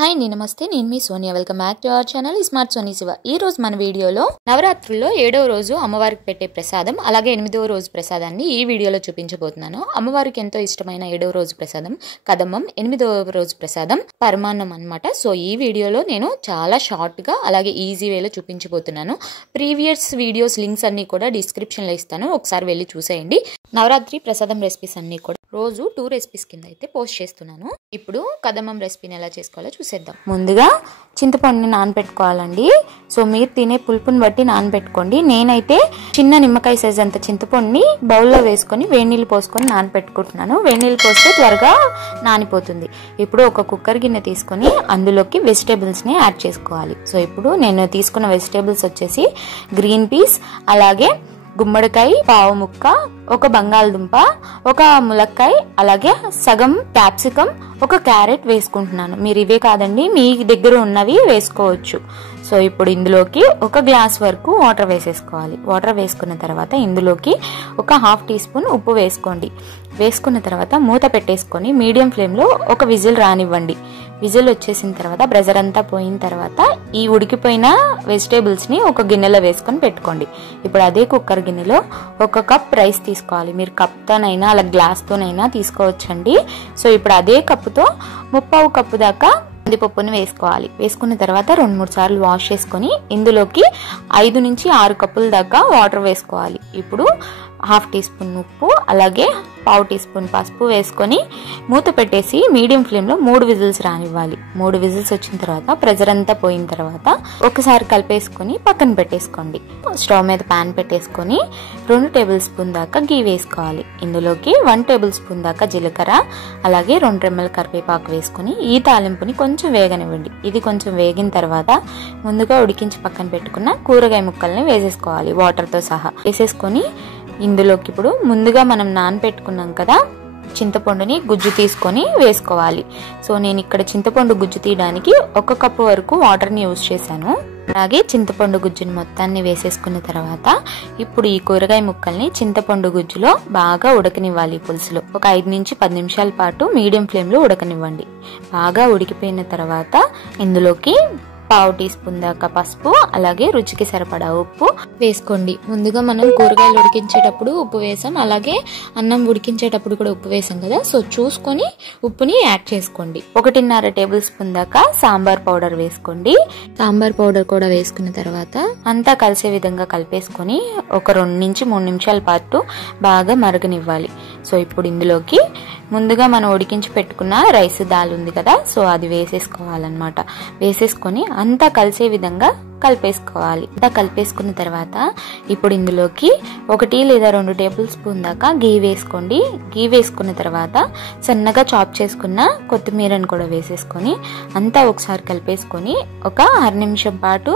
Hi నమస్తే నేను మీ Sonia welcome back to our channel smart Soni Shiva. ఈ రోజు మన వీడియోలో నవరాత్రుల్లో 7వ రోజు అమ్మవారికి పెట్టే ప్రసాదం అలాగే 8వ రోజు ప్రసాదాన్ని ఈ వీడియోలో చూపించబోతున్నాను। అమ్మవారికి ఎంతో ఇష్టమైన 7వ రోజు ప్రసాదం కదమ్మం, 8వ రోజు ప్రసాదం పరమాన్నం అన్నమాట। సో ఈ వీడియోలో నేను చాలా షార్ట్ గా అలాగే ఈజీ వేలో చూపించబోతున్నాను। ప్రీవియస్ వీడియోస్ లింక్స్ అన్ని కూడా డిస్క్రిప్షన్ లో ఇస్తాను, ఒకసారి వెళ్ళి చూసేయండి। నవరాత్రి ప్రసాదం రెసిపీస్ అన్ని కూడా రోజు 2 రెసిపీస్ కింద అయితే పోస్ట్ చేస్తున్నాను। ఇప్పుడు కదమ్మం రెసిపీని ఎలా చేసుకోవాలో చూసేద్దాం। ముందుగా చింతపండుని నానబెట్టుకోవాలండి। సో మీరు తినే పులుపుని బట్టి నానబెట్టుకోండి। నేనైతే చిన్న నిమ్మకాయ సైజ్ అంత చింతపండుని బౌల్లో వేసుకొని వేడి నీళ్ళు పోసుకొని నానబెట్టుకుంటున్నాను। వేడి నీళ్ళు పోస్తే త్వరగా నానిపోతుంది। ఇప్పుడు ఒక కుక్కర్ గిన్నె తీసుకొని అందులోకి వెజిటేబుల్స్ ని యాడ్ చేసుకోవాలి। సో ఇప్పుడు నేను తీసుకున్న వెజిటేబుల్స్ వచ్చేసి గ్రీన్ పీస్, అలాగే గుమ్మడికాయ పావు ముక్క, ఒక బంగాళదుంప, ఒక ములక్కాయ, అలాగే సగం క్యాప్సికమ్, ఒక క్యారెట్ వేసుకుంటున్నాను। మీరు ఇవే కాదండి మీ దగ్గర ఉన్నవి వేసుకోవచ్చు। సో ఇప్పుడు ఇందులోకి ఒక గ్లాస్ వరకు వాటర్ వేసేసుకోవాలి। వాటర్ వేసుకున్న తర్వాత ఇందులోకి ఒక హాఫ్ టీ స్పూన్ ఉప్పు వేసుకోండి। వేసుకున్న తర్వాత మూత పెట్టేసుకొని మీడియం ఫ్లేమ్లో ఒక విజిల్ రానివ్వండి। విజిల్ వచ్చేసిన తర్వాత ప్రెజర్ అంతా పోయిన తర్వాత ఈ ఉడికిపోయిన వెజిటేబుల్స్ని ఒక గిన్నెలో వేసుకొని పెట్టుకోండి। ఇప్పుడు అదే కుక్కర్ గిన్నెలో ఒక కప్ రైస్ తీసుకోవాలి। మీరు కప్తోనైనా అలా గ్లాస్తోనైనా తీసుకోవచ్చండి। సో ఇప్పుడు అదే కప్పుతో 1/2 కప్పు దాకా కందిపప్పుని వేసుకోవాలి। వేసుకున్న తర్వాత 2-3 సార్లు వాష్ చేసుకొని ఇందులోకి 5 నుంచి 6 కప్పుల దాకా వాటర్ వేసుకోవాలి। ఇప్పుడు హాఫ్ టీ స్పూన్ ఉప్పు, అలాగే పావు టీ స్పూన్ పసుపు వేసుకొని మూత పెట్టేసి మీడియం ఫ్లేమ్లో 3 విజిల్స్ రానివ్వాలి। 3 విజిల్స్ వచ్చిన తర్వాత ప్రెజర్ అంతా పోయిన తర్వాత ఒకసారి కలిపేసుకొని పక్కన పెట్టేసుకోండి। స్టవ్ మీద ప్యాన్ పెట్టేసుకొని 2 టేబుల్ స్పూన్ దాకా గీ వేసుకోవాలి। ఇందులోకి 1 టేబుల్ స్పూన్ దాకా జీలకర్ర, అలాగే 2 రెమ్మల కరివేపాకు వేసుకొని ఈ తాలింపుని కొంచెం వేగనివ్వండి। ఇది కొంచెం వేగిన తర్వాత ముందుగా ఉడికించి పక్కన పెట్టుకున్న కూరగాయ ముక్కల్ని వేసేసుకోవాలి వాటర్తో సహా। వేసేసుకొని ఇందులోకి ఇప్పుడు ముందుగా మనం నానబెట్టుకున్నాం కదా చింతపండుని గుజ్జు తీసుకొని వేసుకోవాలి। సో నేను ఇక్కడ చింతపండు గుజ్జు తీయడానికి 1 కప్పు వరకు వాటర్ని యూజ్ చేశాను। అలాగే చింతపండు గుజ్జుని మొత్తాన్ని వేసేసుకున్న తర్వాత ఇప్పుడు ఈ కూరగాయ ముక్కల్ని చింతపండు గుజ్జులో బాగా ఉడకనివ్వాలి। పులుసులో ఒక 5 నుంచి 10 నిమిషాల పాటు మీడియం ఫ్లేమ్లో ఉడకనివ్వండి। బాగా ఉడికిపోయిన తర్వాత ఇందులోకి పావు టీ స్పూన్ దాకా పసుపు, అలాగే రుచికి సరిపడా ఉప్పు వేసుకోండి। ముందుగా మనం కూరగాయలు ఉడికించేటప్పుడు ఉప్పు వేసాం, అలాగే అన్నం ఉడికించేటప్పుడు కూడా ఉప్పు వేసాం కదా, సో చూసుకొని ఉప్పుని యాడ్ చేసుకోండి। 1.5 టేబుల్ స్పూన్ దాకా సాంబార్ పౌడర్ వేసుకోండి। సాంబార్ పౌడర్ కూడా వేసుకున్న తర్వాత అంతా కలిసే విధంగా కలిపేసుకొని ఒక 2 నుంచి 3 నిమిషాల పాటు బాగా మరగనివ్వాలి। సో ఇప్పుడు ఇందులోకి ముందుగా మనం ఉడికించి పెట్టుకున్న రైస్ దాల్ ఉంది కదా, సో అది వేసేసుకోవాలన్నమాట। వేసేసుకొని అంతా కలిసే విధంగా కలిపేసుకోవాలి। అంతా కలిపేసుకున్న తర్వాత ఇప్పుడు ఇందులోకి 1 లేదా 2 టేబుల్ స్పూన్ దాకా గీ వేసుకోండి। గీ వేసుకున్న తర్వాత సన్నగా చాప్ చేసుకున్న కొత్తిమీరని కూడా వేసేసుకొని అంతా ఒకసారి కలిపేసుకొని ఒక 1/2 నిమిషం పాటు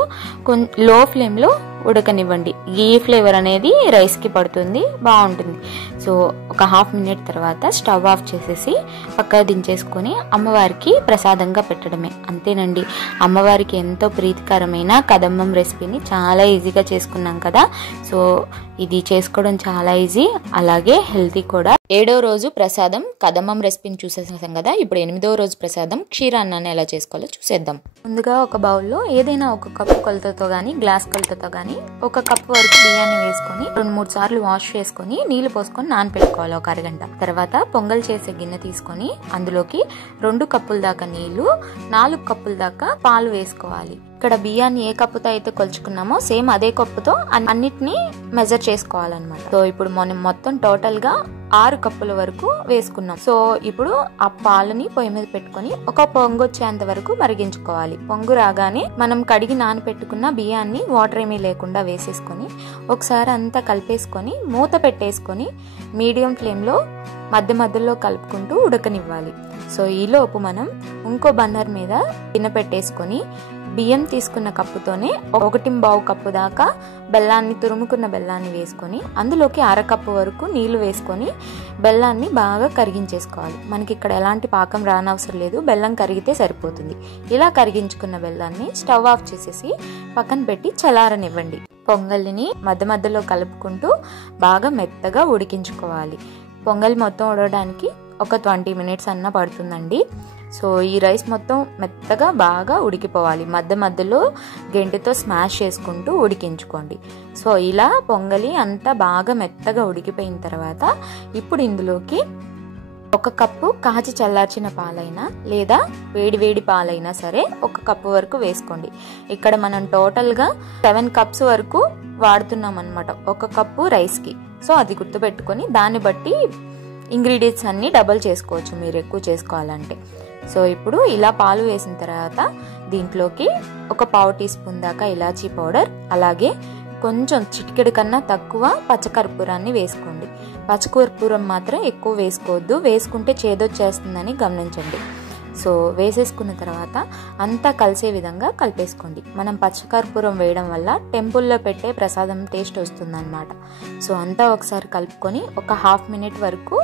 లో ఫ్లేమ్లో ఉడకనివ్వండి। గీ ఫ్లేవర్ అనేది రైస్కి పడుతుంది, బాగుంటుంది। సో ఒక హాఫ్ మినిట్ తర్వాత స్టవ్ ఆఫ్ చేసేసి పక్కకు దించేసుకొని అమ్మవారికి ప్రసాదంగా పెట్టడమే, అంతేనండి। అమ్మవారికి ఎంతో ప్రీతికరమైన కదమ్మం రెసిపీని చాలా ఈజీగా చేసుకున్నాం కదా। సో ఇది చేసుకోవడం చాలా ఈజీ, అలాగే హెల్తీ కూడా। 7వ రోజు ప్రసాదం కదమ్మం రెసిపీని చూసేసాం కదా, ఇప్పుడు 8వ రోజు ప్రసాదం క్షీరాన్నాన్ని ఎలా చేసుకోవాలో చూసేద్దాం। ముందుగా ఒక బౌల్లో ఏదైనా ఒక కప్పు కొలతతో గానీ గ్లాస్ కొలతతో గానీ 1 కప్పు వరకు బియ్యాన్ని వేసుకొని 2-3 సార్లు వాష్ చేసుకొని నీళ్లు పోసుకొని నానబెట్టుకోవాలి ఒక అరగంట। తర్వాత పొంగల్ చేసే గిన్నె తీసుకొని అందులోకి 2 కప్పుల దాకా నీళ్లు, 4 కప్పుల దాకా పాలు వేసుకోవాలి। ఇక్కడ బియ్యాన్ని ఏ కప్పుతో అయితే కొలుచుకున్నామో సేమ్ అదే కప్పుతో అన్నిటినీ మెజర్ చేసుకోవాలన్నమాట। సో ఇప్పుడు మనం మొత్తం టోటల్ గా 6 కప్పుల వరకు వేసుకున్నాం। సో ఇప్పుడు ఆ పాలని పొయ్యి మీద పెట్టుకొని ఒక పొంగు వచ్చేంత వరకు మరిగించుకోవాలి। పొంగు రాగానే మనం కడిగి నానబెట్టుకున్న బియ్యాన్ని వాటర్ ఏమీ లేకుండా వేసేసుకొని ఒకసారి అంతా కలిపేసుకొని మూత పెట్టేసుకొని మీడియం ఫ్లేమ్లో మధ్యలో కలుపుకుంటూ ఉడకనివ్వాలి। సో ఈలోపు మనం ఇంకో బర్నర్ మీద గిన్నె పెట్టేసుకొని బియ్యం తీసుకున్న కప్పుతోనే 1.5 కప్పు దాకా బెల్లాన్ని, తురుముకున్న బెల్లాన్ని వేసుకొని అందులోకి 1/2 కప్పు వరకు నీళ్లు వేసుకొని బెల్లాన్ని బాగా కరిగించేసుకోవాలి। మనకి ఇక్కడ ఎలాంటి పాకం రానవసరం లేదు, బెల్లం కరిగితే సరిపోతుంది। ఇలా కరిగించుకున్న బెల్లాన్ని స్టవ్ ఆఫ్ చేసేసి పక్కన పెట్టి చల్లారనివ్వండి। పొంగల్ని మధ్యలో కలుపుకుంటూ బాగా మెత్తగా ఉడికించుకోవాలి। పొంగల్ మొత్తం ఉడకడానికి ఒక 20 మినిట్స్ అన్న పడుతుందండి. సో ఈ రైస్ మొత్తం మెత్తగా బాగా ఉడికిపోవాలి. మధ్య మధ్యలో గెంటితో స్మాష్ చేసుకుంటూ ఉడికించుకోండి. సో ఇలా పొంగలి అంతా బాగా మెత్తగా ఉడికిపోయిన తర్వాత ఇప్పుడు ఇందులోకి 1 కప్పు కాచి చల్లార్చిన పాలైనా లేదా వేడి పాలైనా సరే 1 కప్పు వరకు వేసుకోండి. ఇక్కడ మనం టోటల్గా 7 కప్స్ వరకు వాడుతున్నాం అనమాట 1 కప్పు రైస్కి. సో అది గుర్తుపెట్టుకొని దాన్ని బట్టి ఇంగ్రీడియంట్స్ అన్నీ డబల్ చేసుకోవచ్చు మీరు ఎక్కువ చేసుకోవాలంటే. సో ఇప్పుడు ఇలా పాలు వేసిన తర్వాత దీంట్లోకి 1 పావు టీ స్పూన్ దాకా ఇలాచీ పౌడర్, అలాగే కొంచెం చిటికెడు కన్నా తక్కువ పచ్చకర్పూరాన్ని వేసుకోండి. పచ్చకర్పూరం మాత్రం ఎక్కువ వేసుకోవద్దు, వేసుకుంటే చేదొచ్చేస్తుందని గమనించండి. సో వేసేసుకున్న తర్వాత అంతా కలిసే విధంగా కలిపేసుకోండి. మనం పచ్చకర్పూరం వేయడం వల్ల టెంపుల్లో పెట్టే ప్రసాదం టేస్ట్ వస్తుందన్నమాట. సో అంతా ఒకసారి కలుపుకొని ఒక 1/2 మినిట్ వరకు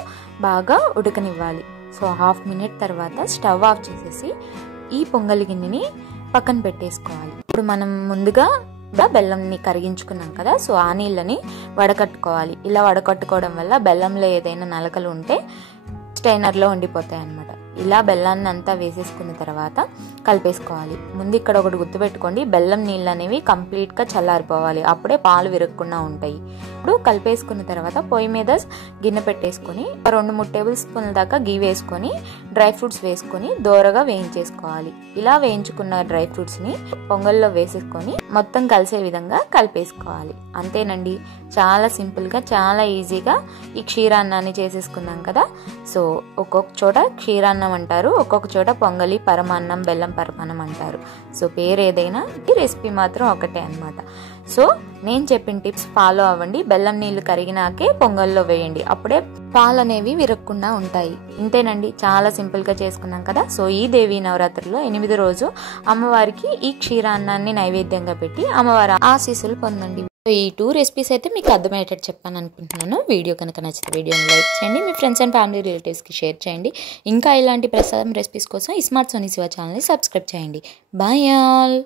బాగా ఉడకనివ్వాలి. సో 1/2 మినిట్ తర్వాత స్టవ్ ఆఫ్ చేసేసి ఈ పొంగలి గిన్నెని పక్కన పెట్టేసుకోవాలి. ఇప్పుడు మనం ముందుగా బెల్లంని కరిగించుకున్నాం కదా, సో ఆ నీళ్ళని వడకట్టుకోవాలి. ఇలా వడకట్టుకోవడం వల్ల బెల్లంలో ఏదైనా నలకలు ఉంటే స్టైనర్లో ఉండిపోతాయి అన్నమాట. ఇలా బెల్లాన్ని అంతా వేసేసుకున్న తర్వాత కలిపేసుకోవాలి. ముందు ఇక్కడ ఒకటి గుర్తుపెట్టుకోండి, బెల్లం నీళ్ళు అనేవి కంప్లీట్గా చల్లారిపోవాలి, అప్పుడే పాలు విరగకుండా ఉంటాయి. ఇప్పుడు కలిపేసుకున్న తర్వాత పొయ్యి మీద గిన్నె పెట్టేసుకొని 2-3 టేబుల్ స్పూన్ల దాకా గీ వేసుకొని డ్రై ఫ్రూట్స్ వేసుకొని దోరగా వేయించేసుకోవాలి. ఇలా వేయించుకున్న డ్రై ఫ్రూట్స్ని పొంగల్లో వేసేసుకొని మొత్తం కలిసే విధంగా కలిపేసుకోవాలి. అంతేనండి, చాలా సింపుల్గా చాలా ఈజీగా ఈ క్షీరాన్నాన్ని చేసేసుకున్నాం కదా. సో ఒక్కొక్క చోట క్షీరాన్నం అంటారు, ఒక్కొక్క చోట పొంగలి పరమాన్నం, బెల్లం పరమాన్నం అంటారు. సో పేరు ఏదైనా ఈ రెసిపీ మాత్రం ఒకటే అన్నమాట. సో నేను చెప్పిన టిప్స్ ఫాలో అవ్వండి. బెల్లం నీళ్లు కరిగినాకే పొంగల్లో వేయండి, అప్పుడే పాలు అనేవి విరగకుండా ఉంటాయి. ఇంతేనండి, చాలా సింపుల్గా చేసుకున్నాం కదా. సో ఈ దేవీ నవరాత్రుల్లో 8వ రోజు అమ్మవారికి ఈ క్షీరాన్నాన్ని నైవేద్యంగా పెట్టి అమ్మవారి ఆశీస్సులు పొందండి. ఈ 2 రెసిపీస్ అయితే మీకు అర్థమయ్యేటట్టు చెప్పాను అనుకుంటున్నాను. వీడియో కనుక నచ్చితే వీడియోని లైక్ చేయండి, మీ ఫ్రెండ్స్ అండ్ ఫ్యామిలీ రిలేటివ్స్కి షేర్ చేయండి. ఇంకా ఇలాంటి ప్రసాదం రెసిపీస్ కోసం స్మార్ట్ సోనీ శివ ఛానల్ని సబ్స్క్రైబ్ చేయండి. Bye all.